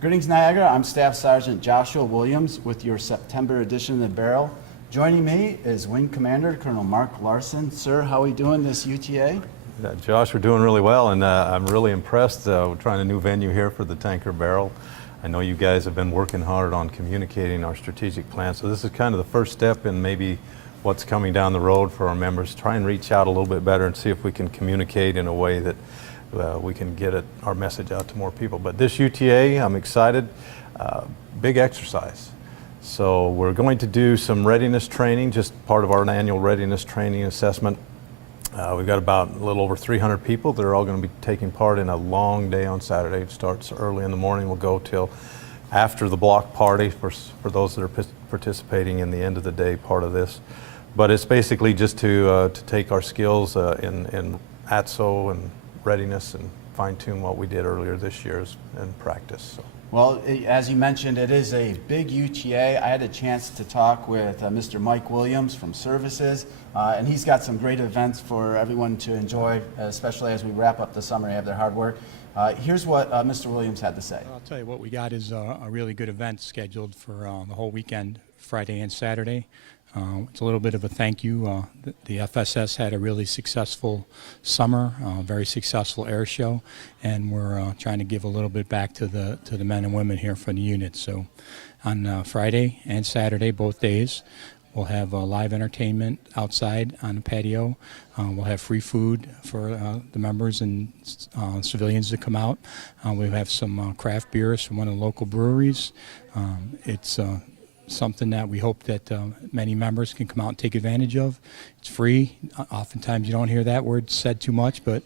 Greetings, Niagara. I'm Staff Sergeant Joshua Williams with your September edition of the Barrel. Joining me is Wing Commander Colonel Mark Larson. Sir, how are we doing this UTA? Josh, we're doing really well, and I'm really impressed. We're trying a new venue here for the Tanker Barrel. I know you guys have been working hard on communicating our strategic plan, so this is kind of the first step in maybe what's coming down the road for our members. Try and reach out a little bit better and see if we can communicate in a way that we can get our message out to more people. But this UTA, I'm excited, big exercise. So we're going to do some readiness training, just part of our annual readiness training assessment. We've got about a little over 300 people that are all going to be taking part in a long day on Saturday. It starts early in the morning. We'll go till after the block party for those that are participating in the end of the day part of this. But it's basically just to take our skills in ATSO and readiness and fine-tune what we did earlier this year in practice. So. Well, as you mentioned, it is a big UTA. I had a chance to talk with Mr. Mike Williams from Services, and he's got some great events for everyone to enjoy, especially as we wrap up the summer and have their hard work. Here's what Mr. Williams had to say. I'll tell you what we got is a really good event scheduled for the whole weekend, Friday and Saturday. It's a little bit of a thank you. The FSS had a really successful summer, very successful air show, and we're trying to give a little bit back to the men and women here from the unit. So on Friday and Saturday, both days, we'll have live entertainment outside on the patio. We'll have free food for the members and civilians to come out. We'll have some craft beers from one of the local breweries. It's something that we hope that many members can come out and take advantage of. It's free. Oftentimes you don't hear that word said too much, but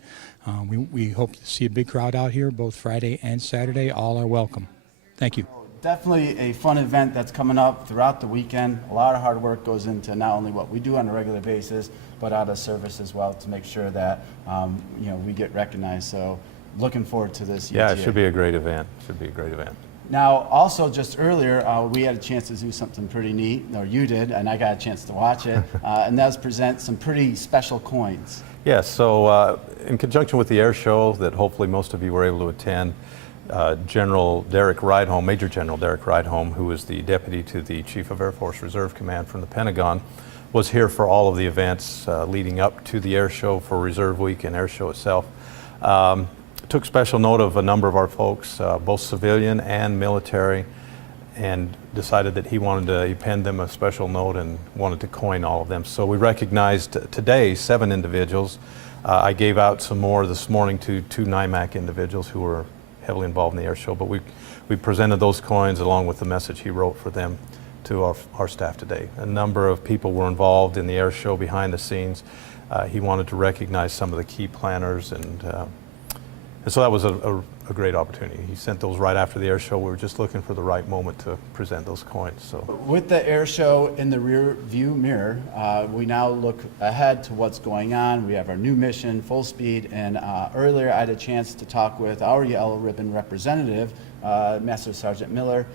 we hope to see a big crowd out here both Friday and Saturday. All are welcome. Thank you. Definitely a fun event that's coming up throughout the weekend. A lot of hard work goes into not only what we do on a regular basis, but out of service as well to make sure that we get recognized. So looking forward to this. Yeah, UTA. it should be a great event. Should be a great event. Now, also just earlier, we had a chance to do something pretty neat, or you did, and I got a chance to watch it, and that was present some pretty special coins. Yes, so in conjunction with the air show that hopefully most of you were able to attend, General Derek Rydholm, Major General Derek Rydholm, who is the deputy to the Chief of Air Force Reserve Command from the Pentagon, was here for all of the events leading up to the air show for Reserve Week and air show itself. Took special note of a number of our folks, both civilian and military, and decided that he penned them a special note and wanted to coin all of them. So we recognized today 7 individuals. I gave out some more this morning to 2 NIMAC individuals who were heavily involved in the air show, but we presented those coins along with the message he wrote for them to our staff today. A number of people were involved in the air show behind the scenes. He wanted to recognize some of the key planners, and so that was a great opportunity. He sent those right after the air show. We were just looking for the right moment to present those coins. So, with the air show in the rear view mirror, we now look ahead to what's going on. We have our new mission, full speed, and earlier I had a chance to talk with our Yellow Ribbon representative, Master Sergeant Miller.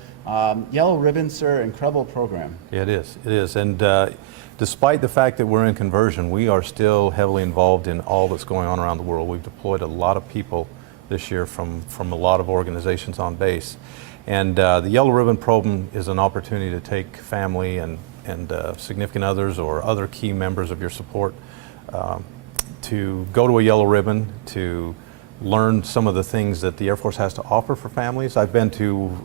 Yellow Ribbon, sir, incredible program. Yeah, it is, and despite the fact that we're in conversion, we are still heavily involved in all that's going on around the world. We've deployed a lot of people this year from a lot of organizations on base. And the Yellow Ribbon program is an opportunity to take family and significant others or other key members of your support to go to a Yellow Ribbon, to learn some of the things that the Air Force has to offer for families. I've been to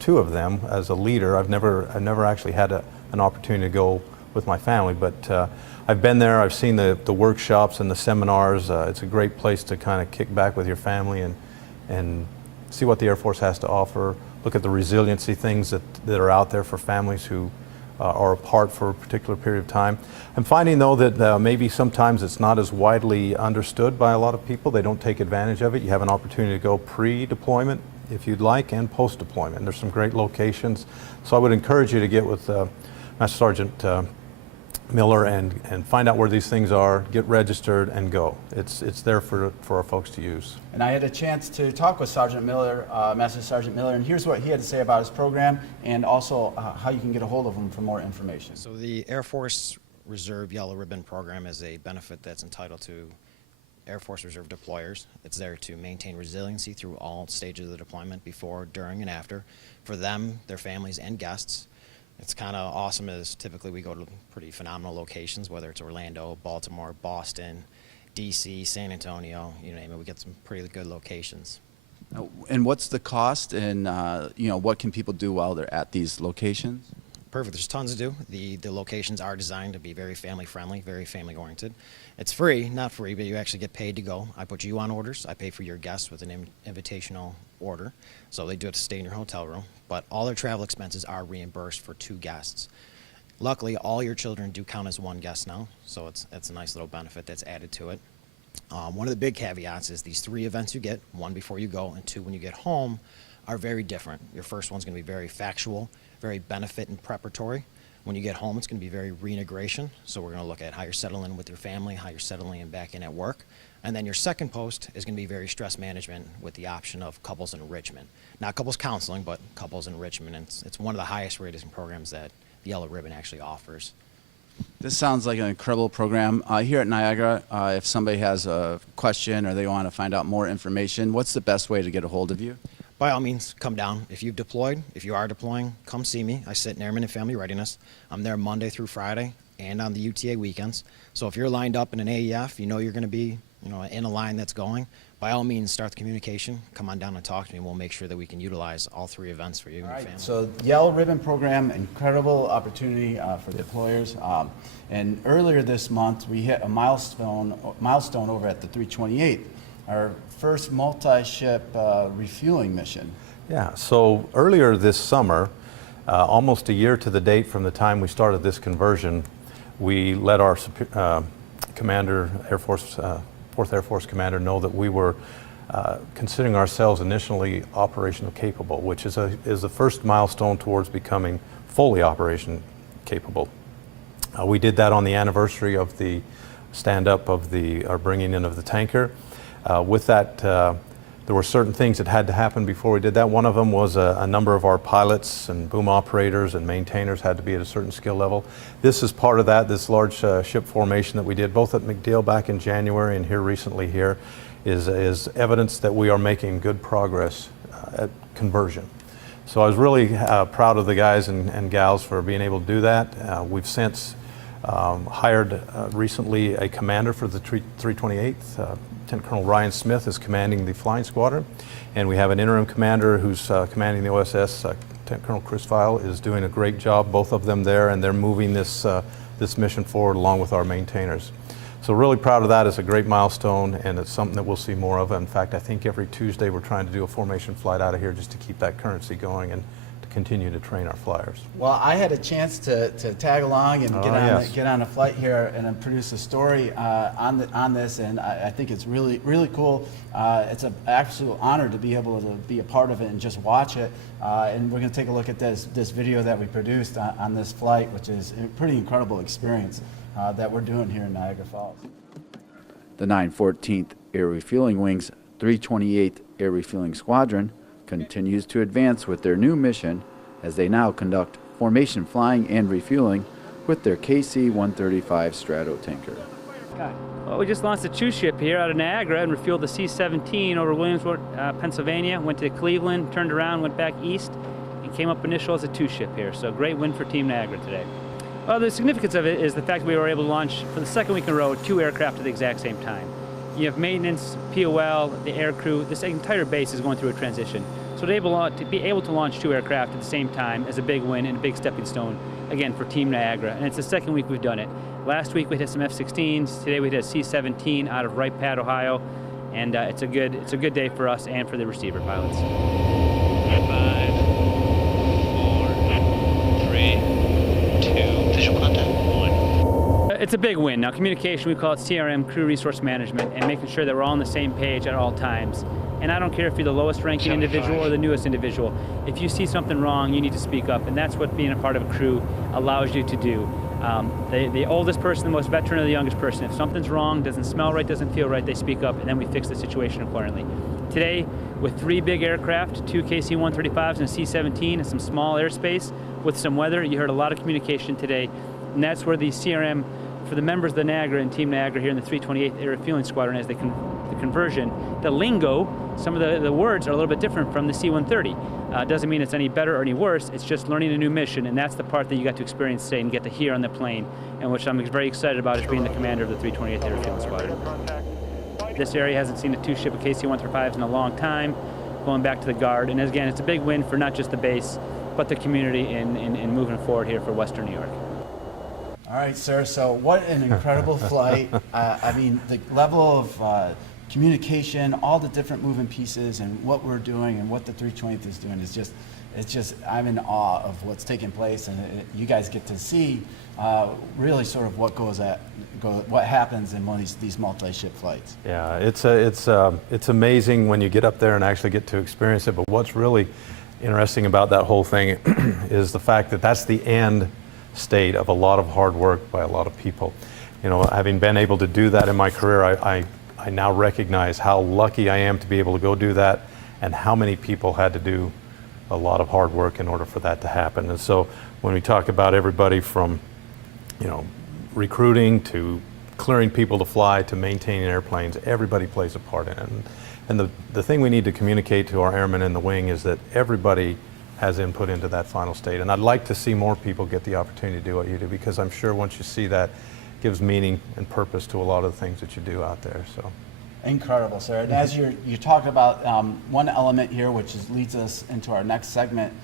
2 of them as a leader. I've never actually had an opportunity to go with my family, but I've been there. I've seen the workshops and the seminars. It's a great place to kind of kick back with your family and see what the Air Force has to offer. Look at the resiliency things that are out there for families who are apart for a particular period of time. I'm finding though that maybe sometimes it's not as widely understood by a lot of people. They don't take advantage of it. You have an opportunity to go pre-deployment if you'd like, and post-deployment. There's some great locations. So I would encourage you to get with Master Sergeant Miller and find out where these things are, get registered, and go. It's there for our folks to use. And I had a chance to talk with Sergeant Miller, Master Sergeant Miller, and here's what he had to say about his program and also how you can get a hold of him for more information. So the Air Force Reserve Yellow Ribbon program is a benefit that's entitled to Air Force Reserve deployers. It's there to maintain resiliency through all stages of the deployment, before, during, and after, for them, their families, and guests. It's kind of awesome as typically we go to pretty phenomenal locations, whether it's Orlando, Baltimore, Boston, DC, San Antonio, you name it. We get some pretty good locations. And what's the cost, and what can people do while they're at these locations? Perfect. There's tons to do. The locations are designed to be very family friendly, very family oriented. It's free, not free, but you actually get paid to go. I put you on orders. I pay for your guests with an invitational order. So they do have to stay in your hotel room, but all their travel expenses are reimbursed for 2 guests. Luckily, all your children do count as 1 guest now, so it's a nice little benefit that's added to it. One of the big caveats is these 3 events you get, 1 before you go and 2 when you get home, are very different. Your first one's going to be very factual, very benefit and preparatory. When you get home, it's going to be very reintegration. So we're going to look at how you're settling with your family, how you're settling back in at work. And then your second post is going to be very stress management with the option of couples enrichment. Not couples counseling, but couples enrichment. And it's one of the highest rated programs that the Yellow Ribbon actually offers. This sounds like an incredible program. Here at Niagara, if somebody has a question or they want to find out more information, what's the best way to get a hold of you? By all means, come down. If you've deployed, if you are deploying, come see me. I sit in Airman and Family Readiness. I'm there Monday through Friday and on the UTA weekends. So if you're lined up in an AEF, you know you're going to be in a line that's going, by all means, start the communication. Come on down and talk to me, and we'll make sure that we can utilize all 3 events for you and your family. So Yellow Ribbon Program, incredible opportunity for deployers. And earlier this month, we hit a milestone over at the 328th, our first multi-ship refueling mission. Yeah, so earlier this summer, almost a year to the date from the time we started this conversion, we let our commander, Air Force, 4th Air Force commander, know that we were considering ourselves initially operational capable, which is the first milestone towards becoming fully operation capable. We did that on the anniversary of the stand-up of our bringing in of the tanker. With that, there were certain things that had to happen before we did that. One of them was a number of our pilots and boom operators and maintainers had to be at a certain skill level. This is part of that, this large ship formation that we did both at MacDill back in January and here recently here is evidence that we are making good progress at conversion. So I was really proud of the guys and gals for being able to do that. We've since hired recently a commander for the 328th. Lieutenant Colonel Ryan Smith is commanding the flying squadron, and we have an interim commander who's commanding the OSS. Lieutenant Colonel Chris Feil is doing a great job, both of them there, and they're moving this mission forward along with our maintainers. So really proud of that. It's a great milestone, and it's something that we'll see more of. In fact, I think every Tuesday we're trying to do a formation flight out of here just to keep that currency going and to continue to train our flyers. Well, I had a chance to tag along and get on a flight here and produce a story on this, and I think it's really cool. It's an absolute honor to be able to be a part of it and just watch it. And we're going to take a look at this video that we produced on this flight, which is a pretty incredible experience that we're doing here in Niagara Falls. The 914th Air Refueling Wing's 328th Air Refueling Squadron continues to advance with their new mission as they now conduct formation flying and refueling with their KC-135 Strato tanker. Well, we just launched a 2-ship here out of Niagara and refueled the C-17 over Williamsport, Pennsylvania, went to Cleveland, turned around, went back east, and came up initial as a 2-ship here. So great win for Team Niagara today. Well, the significance of it is the fact that we were able to launch for the second week in a row 2 aircraft at the exact same time. You have maintenance, POL, the air crew, this entire base is going through a transition. So to be able to launch 2 aircraft at the same time is a big win and a big stepping stone, again, for Team Niagara. And it's the second week we've done it. Last week we had some F-16s, today we had a C-17 out of Wright Pat, Ohio, and it's a good day for us and for the receiver pilots. 5, 4, 3, 2, visual contact, 1. It's a big win. Now, communication, we call it CRM, crew resource management, and making sure that we're all on the same page at all times. And I don't care if you're the lowest ranking individual or the newest individual. If you see something wrong, you need to speak up, and that's what being a part of a crew allows you to do. The oldest person, the most veteran, or the youngest person, if something's wrong, doesn't smell right, doesn't feel right, they speak up, and then we fix the situation accordingly. Today, with 3 big aircraft, 2 KC-135s and a C-17 and some small airspace with some weather, you heard a lot of communication today, and that's where the CRM for the members of the Niagara and Team Niagara here in the 328th Air Refueling Squadron, as the conversion, the lingo, some of the words are a little bit different from the C-130. Doesn't mean it's any better or any worse, it's just learning a new mission, and that's the part that you got to experience today and get to hear on the plane, and which I'm very excited about as being the commander of the 328th Air Refueling Squadron. This area hasn't seen a two-ship of KC-135s in a long time, going back to the Guard, and again, it's a big win for not just the base, but the community in moving forward here for Western New York. All right, sir. So what an incredible flight. I mean, the level of communication, all the different moving pieces and what we're doing and what the 320th is doing is just, it's just, I'm in awe of what's taking place, and you guys get to see really sort of what what happens in one of these multi-ship flights. Yeah, it's amazing when you get up there and actually get to experience it, but what's really interesting about that whole thing is the fact that that's the end state of a lot of hard work by a lot of people. You know, having been able to do that in my career, I now recognize how lucky I am to be able to go do that, and how many people had to do a lot of hard work in order for that to happen. And so when we talk about everybody from, you know, recruiting to clearing people to fly to maintaining airplanes, everybody plays a part in it. And the thing we need to communicate to our airmen in the wing is that everybody has input into that final state. And I'd like to see more people get the opportunity to do what you do, because I'm sure once you see that, it gives meaning and purpose to a lot of the things that you do out there. So. Incredible, sir. And as you're talking about one element here, which leads us into our next segment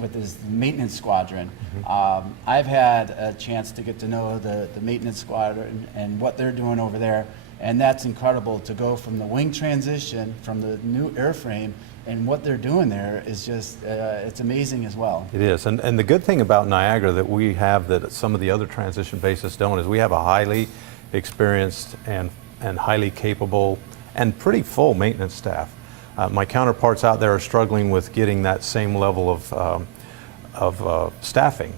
with this maintenance squadron. I've had a chance to get to know the maintenance squadron and what they're doing over there. And that's incredible to go from the wing transition, from the new airframe, and what they're doing there is just, it's amazing as well. It is, and the good thing about Niagara that we have that some of the other transition bases don't is we have a highly experienced and highly capable and pretty full maintenance staff. My counterparts out there are struggling with getting that same level of staffing.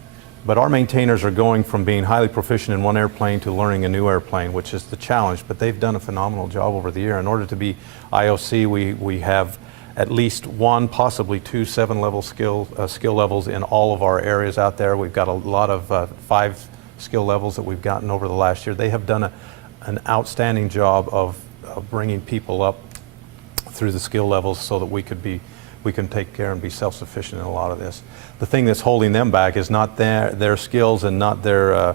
But our maintainers are going from being highly proficient in one airplane to learning a new airplane, which is the challenge, but they've done a phenomenal job over the year. In order to be IOC, we have at least one, possibly two 7-level skill levels in all of our areas out there. We've got a lot of 5 skill levels that we've gotten over the last year. They have done an outstanding job of bringing people up through the skill levels so that we can take care and be self-sufficient in a lot of this. The thing that's holding them back is not their skills and not their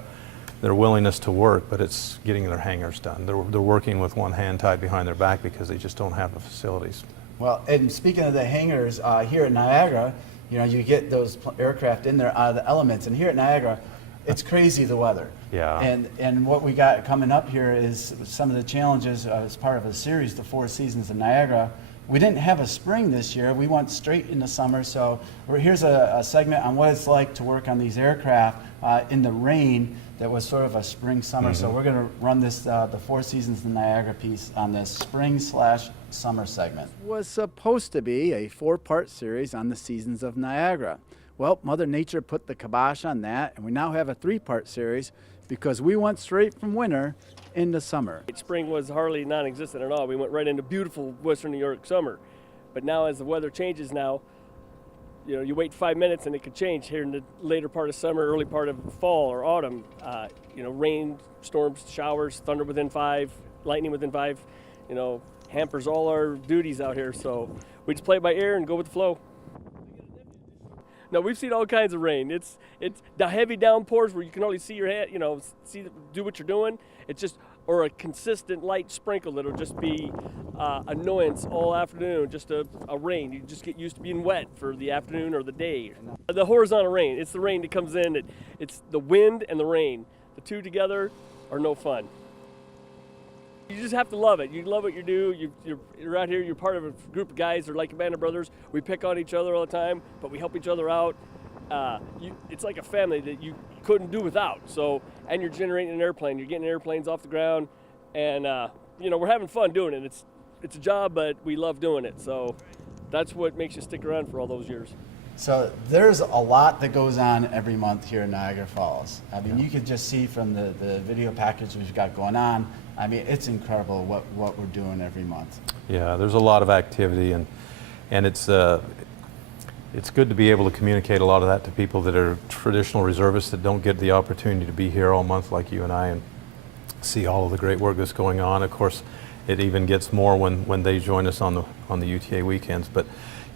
willingness to work, but it's getting their hangars done. They're working with one hand tied behind their back because they just don't have the facilities. Well, and speaking of the hangars, here at Niagara, you know, you get those aircraft in there out of the elements, and here at Niagara, it's crazy the weather. Yeah. And what we got coming up here is some of the challenges as part of a series, the 4 seasons of Niagara. We didn't have a spring this year. We went straight into summer. So here's a segment on what it's like to work on these aircraft in the rain that was sort of a spring-summer. So we're going to run this, the 4 seasons of Niagara piece on this spring/summer segment. Was supposed to be a 4-part series on the seasons of Niagara. Well, Mother Nature put the kibosh on that, and we now have a 3-part series because we went straight from winter into summer. Spring was hardly non-existent at all. We went right into beautiful Western New York summer. But now as the weather changes now, you know, you wait 5 minutes and it could change here in the later part of summer, early part of fall or autumn. You know, rain, storms, showers, thunder within 5, lightning within 5, you know, hampers all our duties out here. So we just play it by ear and go with the flow. No, we've seen all kinds of rain. It's the heavy downpours where you can only see your head, you know, do what you're doing. It's just, or a consistent light sprinkle that'll just be annoyance all afternoon, just a rain. You just get used to being wet for the afternoon or the day. The horizontal rain, it's the rain that comes in. It's the wind and the rain. The two together are no fun. You just have to love it. You love what you do. You're out here, you're part of a group of guys that are like a band of brothers. We pick on each other all the time, but we help each other out. It's like a family that you couldn't do without. So, and you're generating an airplane. You're getting airplanes off the ground, and you know, we're having fun doing it. It's a job, but we love doing it. So that's what makes you stick around for all those years. So there's a lot that goes on every month here in Niagara Falls. I mean, you could just see from the video package we've got going on. I mean, it's incredible what we're doing every month. Yeah, there's a lot of activity, and it's it's good to be able to communicate a lot of that to people that are traditional reservists that don't get the opportunity to be here all month like you and I and see all of the great work that's going on. Of course, it even gets more when they join us on the UTA weekends. But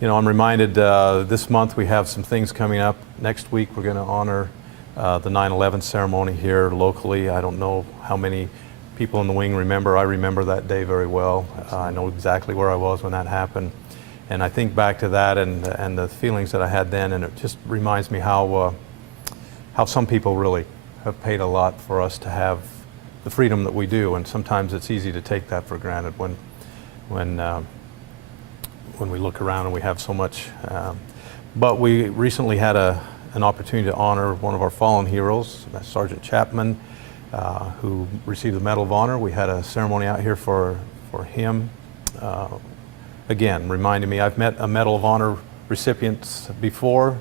you know, I'm reminded this month we have some things coming up. Next week we're going to honor the 9/11 ceremony here locally. I don't know how many people in the wing remember. I remember that day very well. I know exactly where I was when that happened. And I think back to that and the feelings that I had then, and it just reminds me how some people really have paid a lot for us to have the freedom that we do, and sometimes it's easy to take that for granted when we look around and we have so much. But we recently had an opportunity to honor one of our fallen heroes, Sergeant Chapman, who received the Medal of Honor. We had a ceremony out here for him. Again, reminding me, I've met a Medal of Honor recipients before.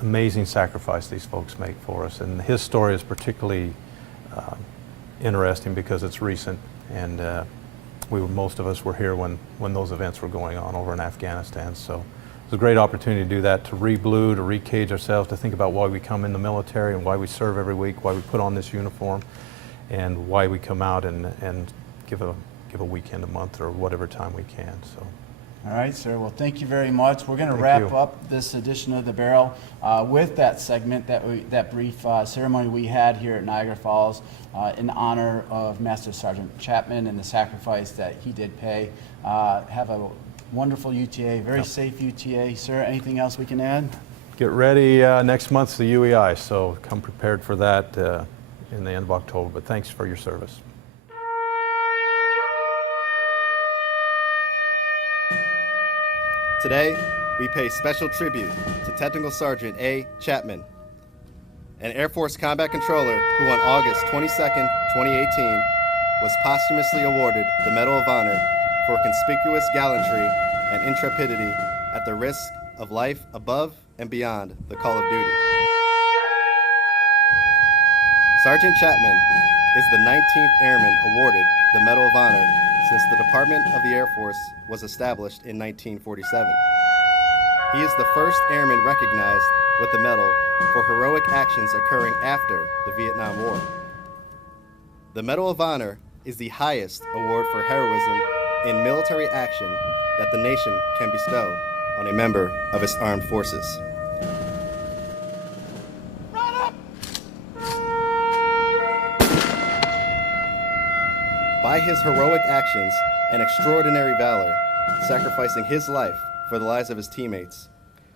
Amazing sacrifice these folks make for us, and his story is particularly interesting because it's recent, and most of us were here when those events were going on over in Afghanistan. So it was a great opportunity to do that, to re-blue, to re-cage ourselves, to think about why we come in the military and why we serve every week, why we put on this uniform, and why we come out and give a weekend a month or whatever time we can. So. All right, sir. Well, thank you very much. We're going to Thank wrap you. up this edition of The Barrel with that segment, that brief ceremony we had here at Niagara Falls in honor of Master Sergeant Chapman and the sacrifice that he did pay. Have a wonderful UTA, very safe UTA. Sir, anything else we can add? Get ready, next month's the UEI, so come prepared for that in the end of October. But thanks for your service. Today, we pay special tribute to Technical Sergeant A. Chapman, an Air Force combat controller who on August 22, 2018, was posthumously awarded the Medal of Honor for conspicuous gallantry and intrepidity at the risk of life above and beyond the call of duty. Sergeant Chapman is the 19th Airman awarded the Medal of Honor since the Department of the Air Force was established in 1947. He is the first airman recognized with the medal for heroic actions occurring after the Vietnam War. The Medal of Honor is the highest award for heroism in military action that the nation can bestow on a member of its armed forces. By his heroic actions and extraordinary valor, sacrificing his life for the lives of his teammates,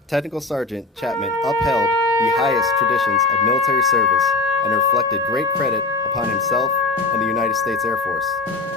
Technical Sergeant Chapman upheld the highest traditions of military service and reflected great credit upon himself and the United States Air Force.